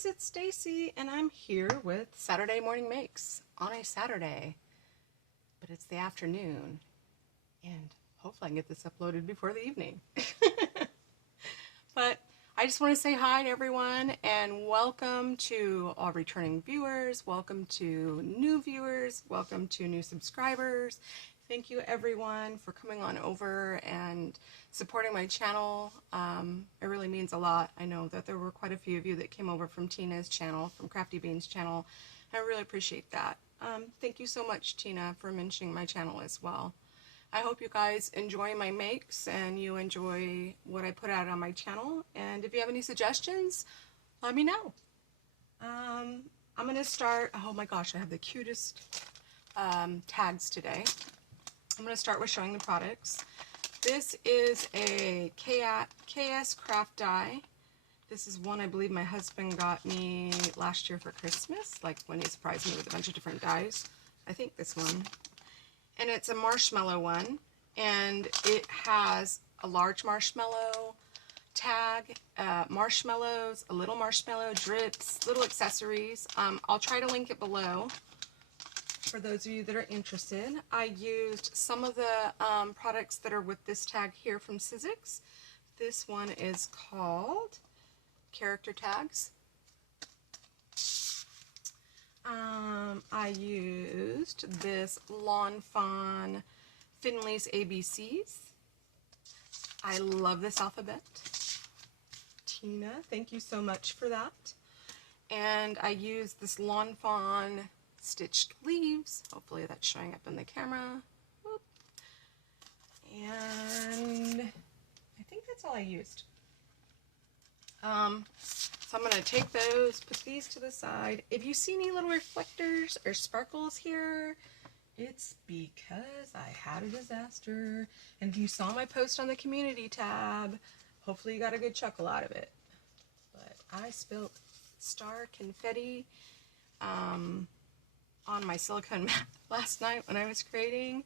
guys, it's Stacy and I'm here with Saturday Morning Makes on a Saturday, but it's the afternoon and hopefully I can get this uploaded before the evening. But I just want to say hi to everyone and welcome to all returning viewers, welcome to new viewers, welcome to new subscribers. Thank you everyone for coming on over and supporting my channel. It really means a lot. I know that there were quite a few of you that came over from Tina's channel, from Crafty Beans channel. I really appreciate that. Thank you so much, Tina, for mentioning my channel as well. I hope you guys enjoy my makes and you enjoy what I put out on my channel. And if you have any suggestions, let me know. I'm going to start, oh my gosh, I have the cutest tags today. I'm going to start with showing the products. This is a KS Craft Die. This is one I believe my husband got me last year for Christmas, like when he surprised me with a bunch of different dies. I think this one. And it's a marshmallow one, and it has a large marshmallow tag, marshmallows, a little marshmallow, drips, little accessories. I'll try to link it below for those of you that are interested. I used some of the products that are with this tag here from Sizzix. This one is called Character Tags. I used this Lawn Fawn Finley's ABCs. I love this alphabet. Tina, thank you so much for that. And I used this Lawn Fawn Stitched Leaves. Hopefully that's showing up in the camera. Whoop. And I think that's all I used. So I'm going to take those, put these to the side. If you see any little reflectors or sparkles here, it's because I had a disaster. And if you saw my post on the community tab, hopefully you got a good chuckle out of it. But I spilled star confetti on my silicone mat last night when I was creating.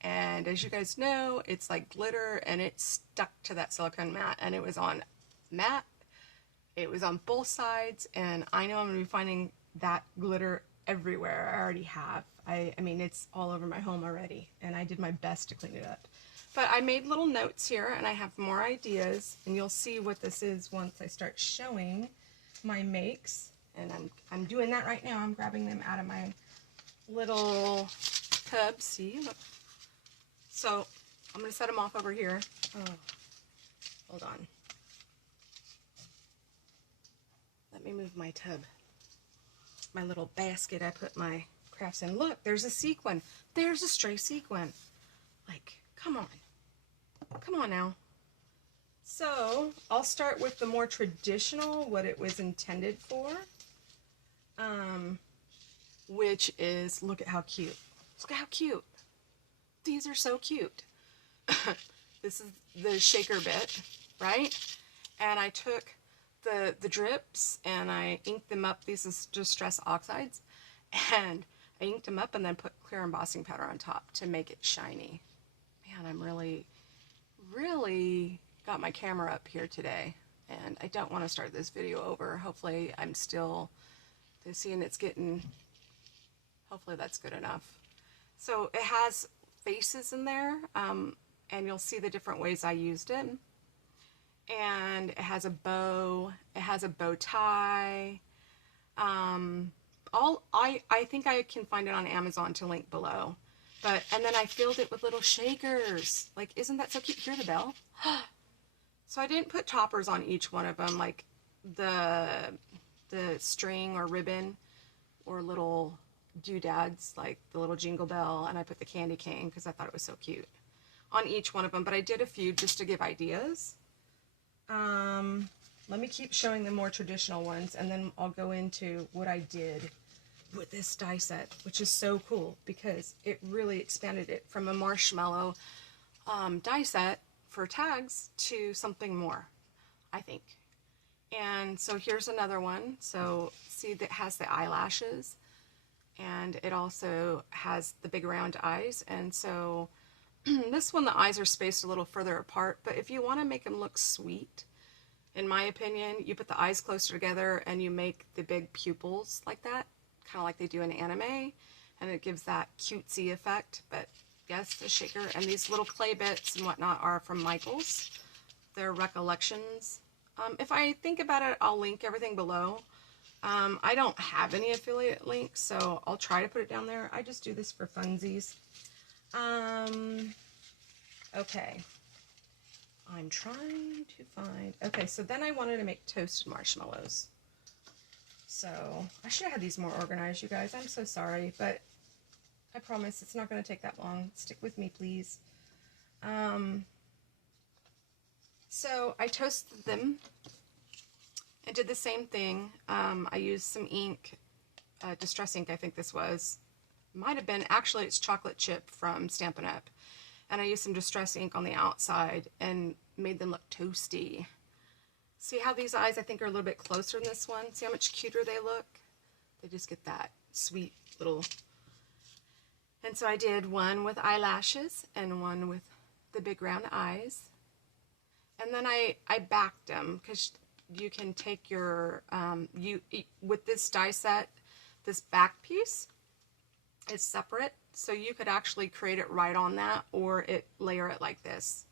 And as you guys know, it's like glitter and it stuck to that silicone mat, and it was on mat. It was on both sides, and I know I'm going to be finding that glitter everywhere. I already have. I mean, it's all over my home already, and I did my best to clean it up. But I made little notes here, and I have more ideas, and you'll see what this is once I start showing my makes. And I'm doing that right now. I'm grabbing them out of my little tub. See? Look. So I'm going to set them off over here. Oh, hold on. Let me move my tub, my little basket I put my crafts in. Look, there's a sequin. There's a stray sequin. Like, come on. Come on now. So, I'll start with the more traditional, what it was intended for, which is, look at how cute. Look at how cute. These are so cute. This is the shaker bit, right? And I took the drips and I inked them up. These is Distress Oxides, and I inked them up and then put clear embossing powder on top to make it shiny. Man, I'm really got my camera up here today, and I don't want to start this video over. Hopefully I'm still seeing it's getting, hopefully that's good enough. So it has faces in there, and you'll see the different ways I used it. And it has a bow, it has a bow tie. I think I can find it on Amazon to link below. And then I filled it with little shakers. Like, isn't that so cute? Hear the bell? So I didn't put toppers on each one of them, like the string or ribbon or little doodads, like the little jingle bell, and I put the candy cane because I thought it was so cute on each one of them. But I did a few just to give ideas. Let me keep showing the more traditional ones, and then I'll go into what I did with this die set, which is so cool because it really expanded it from a marshmallow die set for tags to something more, I think. And so here's another one. So see that has the eyelashes, and it also has the big round eyes. And so this one, the eyes are spaced a little further apart, but if you want to make them look sweet in my opinion, you put the eyes closer together and you make the big pupils like that, kind of like they do in anime, and it gives that cutesy effect. But yes, the shaker and these little clay bits and whatnot are from Michaels. They're recollections. If I think about it, I'll link everything below. I don't have any affiliate links, so I'll try to put it down there. I just do this for funsies. Okay. I'm trying to find... Okay, so then I wanted to make toasted marshmallows. So, I should have had these more organized, you guys. I'm so sorry, but I promise it's not going to take that long. Stick with me, please. So, I toasted them and did the same thing. I used some ink, Distress ink, I think this was. Might have been, actually it's chocolate chip from Stampin' Up. And I used some Distress ink on the outside and made them look toasty. See how these eyes I think are a little bit closer in this one? See how much cuter they look? They just get that sweet little... And so I did one with eyelashes and one with the big round eyes. And then I backed them, because you can take your, with this die set, this back piece is separate. So you could actually create it right on that, or layer it like this.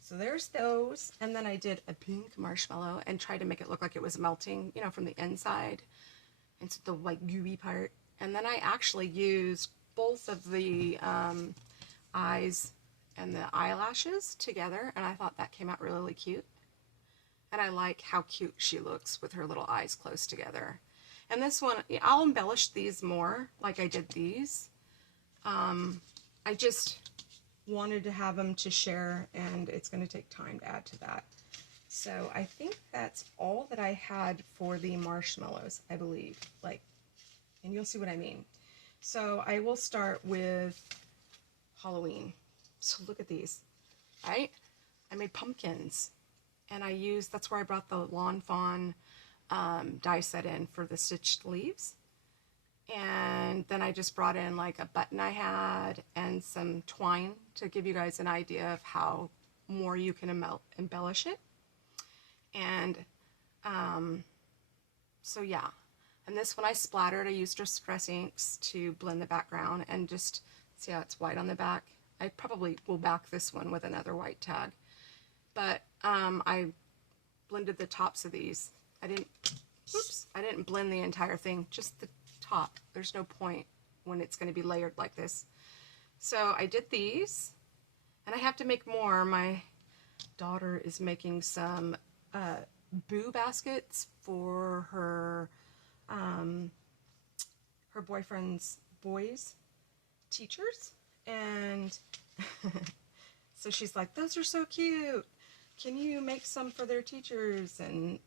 So there's those. And then I did a pink marshmallow and tried to make it look like it was melting, you know, from the inside. And so the like gooey part. And then I actually used both of the eyes and the eyelashes together. And I thought that came out really cute. And I like how cute she looks with her little eyes close together. And this one, I'll embellish these more like I did these. I just wanted to have them to share, and it's going to take time to add to that. So I think that's all that I had for the marshmallows, I believe. And you'll see what I mean. So I will start with Halloween. So look at these, right? I made pumpkins, and I used, that's where I brought the Lawn Fawn die set in for the stitched leaves. And then I just brought in like a button I had and some twine to give you guys an idea of how more you can embellish it. And so yeah. And this one I splattered. I used Distress inks to blend the background and just see how it's white on the back. I probably will back this one with another white tag. But I blended the tops of these. I didn't blend the entire thing, just the top. There's no point when it's going to be layered like this. So I did these, and I have to make more. My daughter is making some boo baskets for her her boyfriend's boys' teachers, and so she's like, those are so cute. Can you make some for their teachers? And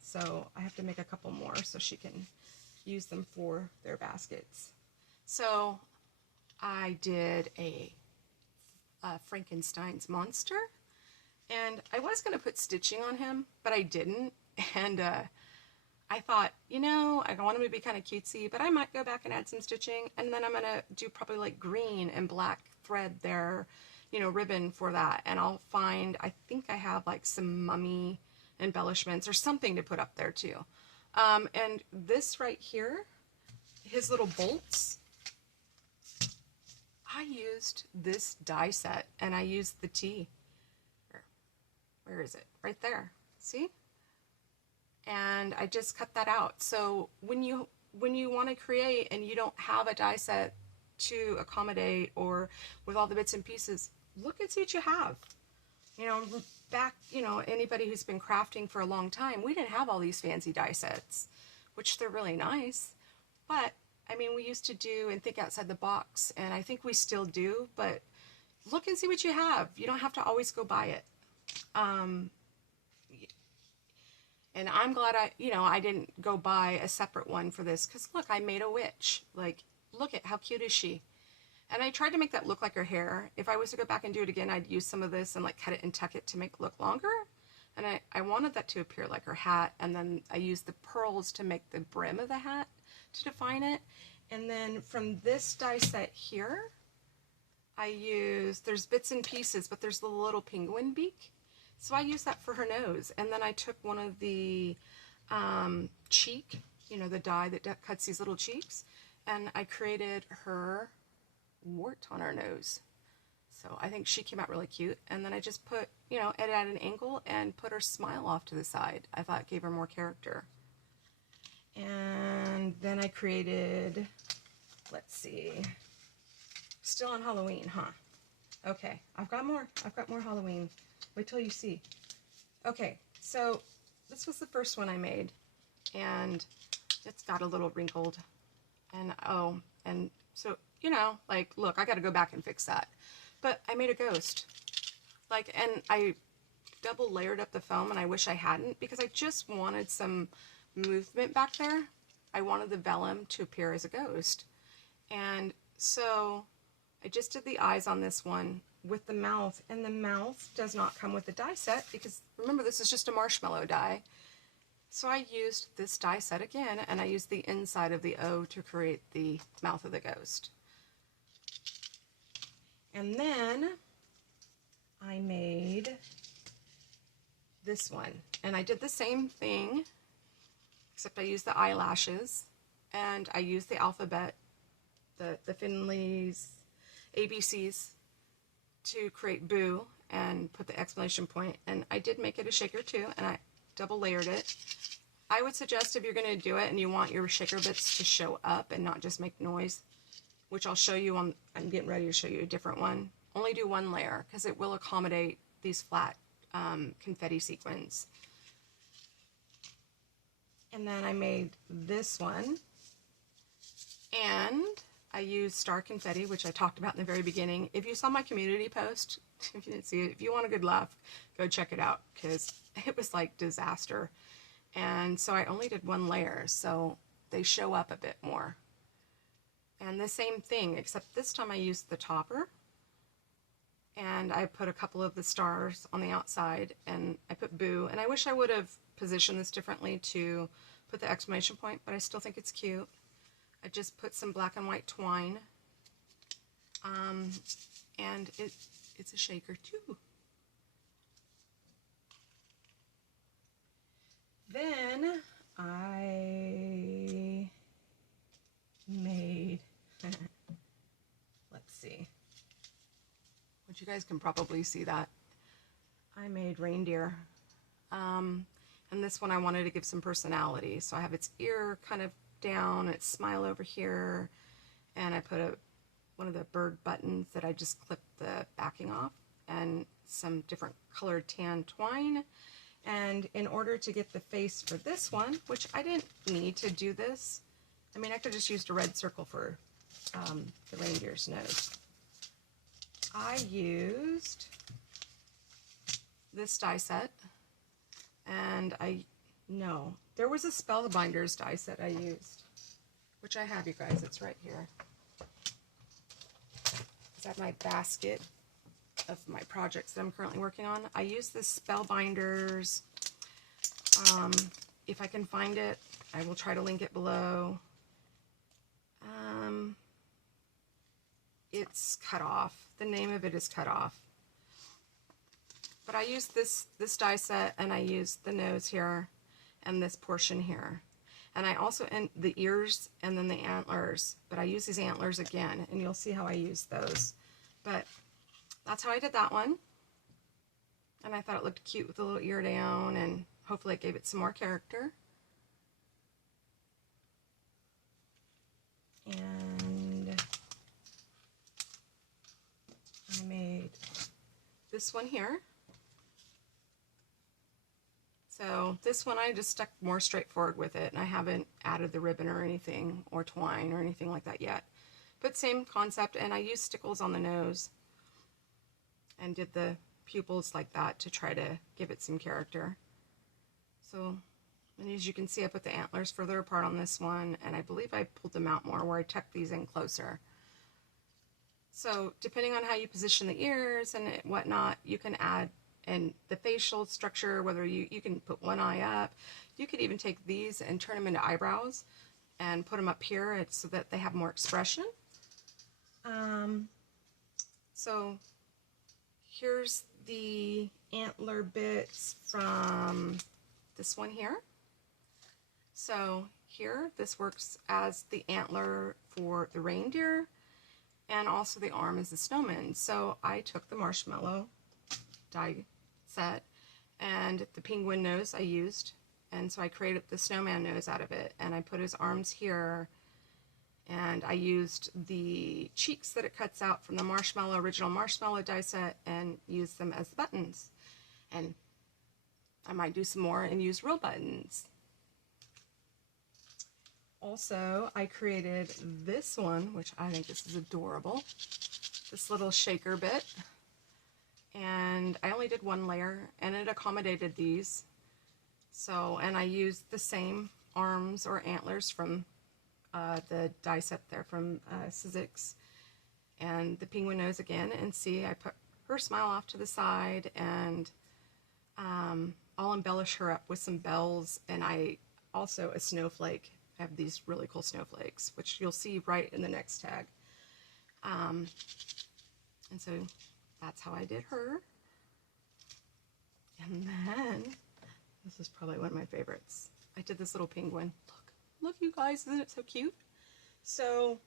so I have to make a couple more so she can use them for their baskets. So I did a Frankenstein's monster, and I was going to put stitching on him, but I didn't. And I thought, you know, I want him to be kind of cutesy, but I might go back and add some stitching, and then I'm going to do probably like green and black thread there, you know, ribbon for that. And I'll find, I think I have like some mummy embellishments or something to put up there too. And this right here, his little bolts, I used this die set, and I used the T. Where is it? Right there. See? And I just cut that out. So when you want to create and you don't have a die set to accommodate or with all the bits and pieces, look and see what you have. You know, back, you know, anybody who's been crafting for a long time, we didn't have all these fancy die sets, which they're really nice. But, I mean, we used to do and think outside the box, and I think we still do, but look and see what you have. You don't have to always go buy it. And I'm glad I didn't go buy a separate one for this, because look, I made a witch. Like, look at how cute is she. And I tried to make that look like her hair. If I was to go back and do it again, I'd use some of this and like cut it and tuck it to make it look longer. And I wanted that to appear like her hat. And then I used the pearls to make the brim of the hat to define it. And then from this die set here, I used, there's bits and pieces, but there's the little penguin beak. So I used that for her nose. And then I took one of the cheek, you know, the dye that cuts these little cheeks, and I created her wart on her nose. So I think she came out really cute. And then I just put, you know, edit at an angle and put her smile off to the side. I thought it gave her more character. And then I created, let's see, still on Halloween, huh? Okay, I've got more Halloween. Wait till you see. Okay, so this was the first one I made, and it's got a little wrinkled. And oh, and so, you know, like, look, I got to go back and fix that. But I made a ghost. Like, and I double layered up the foam, and I wish I hadn't, because I just wanted some movement back there. I wanted the vellum to appear as a ghost. And so I just did the eyes on this one with the mouth, and the mouth does not come with the die set, because remember, this is just a marshmallow die. So I used this die set again, and I used the inside of the O to create the mouth of the ghost. And then I made this one, and I did the same thing, except I used the eyelashes, and I used the alphabet, the Finley's ABCs, to create Boo and put the exclamation point. And I did make it a shaker too, and I double layered it. I would suggest, if you're going to do it and you want your shaker bits to show up and not just make noise, which I'll show you on, I'm getting ready to show you a different one. Only do one layer, because it will accommodate these flat confetti sequins. And then I made this one, and I used star confetti, which I talked about in the very beginning. If you saw my community post, if you didn't see it, if you want a good laugh, go check it out, because it was like disaster. And so I only did one layer, so they show up a bit more. And the same thing, except this time I used the topper, and I put a couple of the stars on the outside, and I put Boo. And I wish I would have positioned this differently to put the exclamation point, but I still think it's cute. I just put some black and white twine, and it's a shaker too. Then I made, let's see, which you guys can probably see that. I made reindeer. And this one I wanted to give some personality. So I have its ear kind of down, its smile over here, and I put one of the bird buttons that I just clipped the backing off, and some different colored tan twine. And in order to get the face for this one, which I didn't need to do this, I mean, I could just used a red circle for the reindeer's nose. I used this die set, and there was a Spellbinders die set I used, which I have, you guys. It's right here. It's at my basket of my projects that I'm currently working on. I use this Spellbinders. If I can find it, I will try to link it below. It's cut off. The name of it is cut off. But I used this die set, and I used the nose here and this portion here. And I also, and the ears and then the antlers, but I use these antlers again, and you'll see how I use those. But that's how I did that one. And I thought it looked cute with the little ear down, and hopefully it gave it some more character. And I made this one here. So this one I just stuck more straightforward with it, and I haven't added the ribbon or anything, or twine or anything like that yet. But same concept, and I used stickles on the nose and did the pupils like that to try to give it some character. So, and as you can see, I put the antlers further apart on this one, and I believe I pulled them out more where I tucked these in closer. So depending on how you position the ears and whatnot, you can add, and the facial structure, whether you can put one eye up. You could even take these and turn them into eyebrows and put them up here so that they have more expression. So here's the antler bits from this one here. So here, this works as the antler for the reindeer, and also the arm is the snowman. So I took the Marshmallow die set, and the penguin nose I used, and so I created the snowman nose out of it, and I put his arms here, and I used the cheeks that it cuts out from the original Marshmallow die set and used them as the buttons. And I might do some more and use real buttons. Also, I created this one, which I think this is adorable, this little shaker bit. And I only did one layer, and it accommodated these. So, and I used the same arms or antlers from the die set there from Sizzix, and the penguin nose again. And see, I put her smile off to the side, and I'll embellish her up with some bells, and I also a snowflake. I have these really cool snowflakes, which you'll see right in the next tag. And so that's how I did her. And then, this is probably one of my favorites. I did this little penguin. Look you guys, isn't it so cute? So,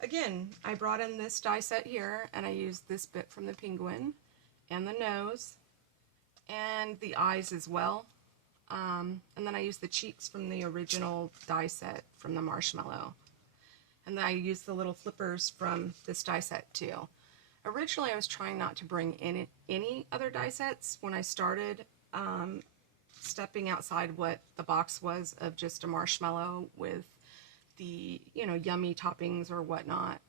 again, I brought in this die set here, and I used this bit from the penguin, and the nose, and the eyes as well. And then I used the cheeks from the original die set from the Marshmallow. And then I used the little flippers from this die set too. Originally, I was trying not to bring in any other die sets when I started stepping outside what the box was of just a Marshmallow with the, you know, yummy toppings or whatnot.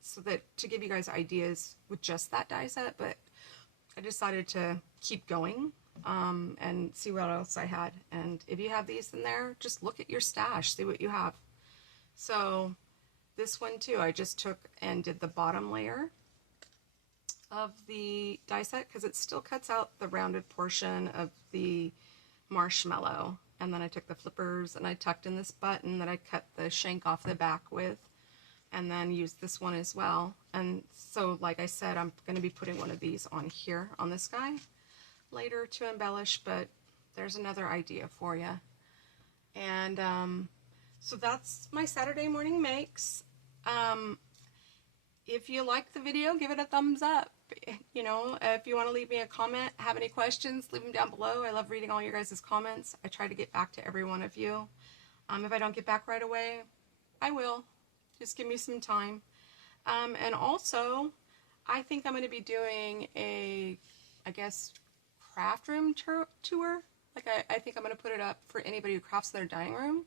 So that to give you guys ideas with just that die set, but I decided to keep going and see what else I had. And if you have these in there, just look at your stash, see what you have. So this one too, I just took and did the bottom layer of the die set because it still cuts out the rounded portion of the Marshmallow. And then I took the flippers and I tucked in this button that I cut the shank off the back with, and then used this one as well. And so, like I said, I'm going to be putting one of these on here on this guy later to embellish, but there's another idea for you. And so that's my Saturday morning makes. If you like the video, give it a thumbs up. You know, if you want to leave me a comment, have any questions, leave them down below. I love reading all your guys' comments. I try to get back to every one of you. If I don't get back right away, I will. Just give me some time. And also, I think I'm going to be doing a, I guess, craft room tour. Like, I think I'm going to put it up for anybody who crafts their dining room.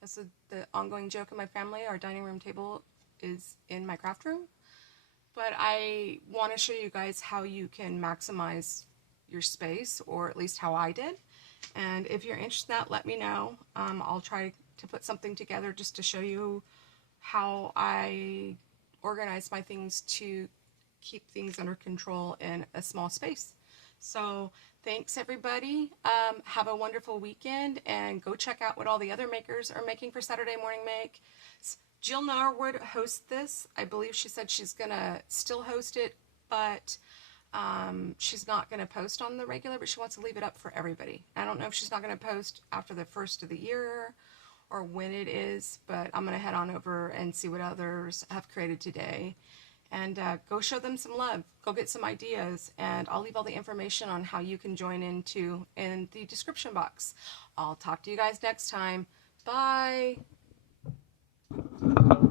That's the ongoing joke in my family. Our dining room table is in my craft room. But I want to show you guys how you can maximize your space, or at least how I did. And if you're interested in that, let me know. I'll try to put something together just to show you how I organize my things to keep things under control in a small space. So thanks everybody. Have a wonderful weekend, and go check out what all the other makers are making for Saturday Morning Make. Jill Norwood hosts this. I believe she said she's gonna still host it, but she's not gonna post on the regular, but she wants to leave it up for everybody. I don't know if she's not gonna post after the first of the year or when it is, but I'm gonna head on over and see what others have created today, and go show them some love. Go get some ideas, and I'll leave all the information on how you can join in the description box. I'll talk to you guys next time. Bye.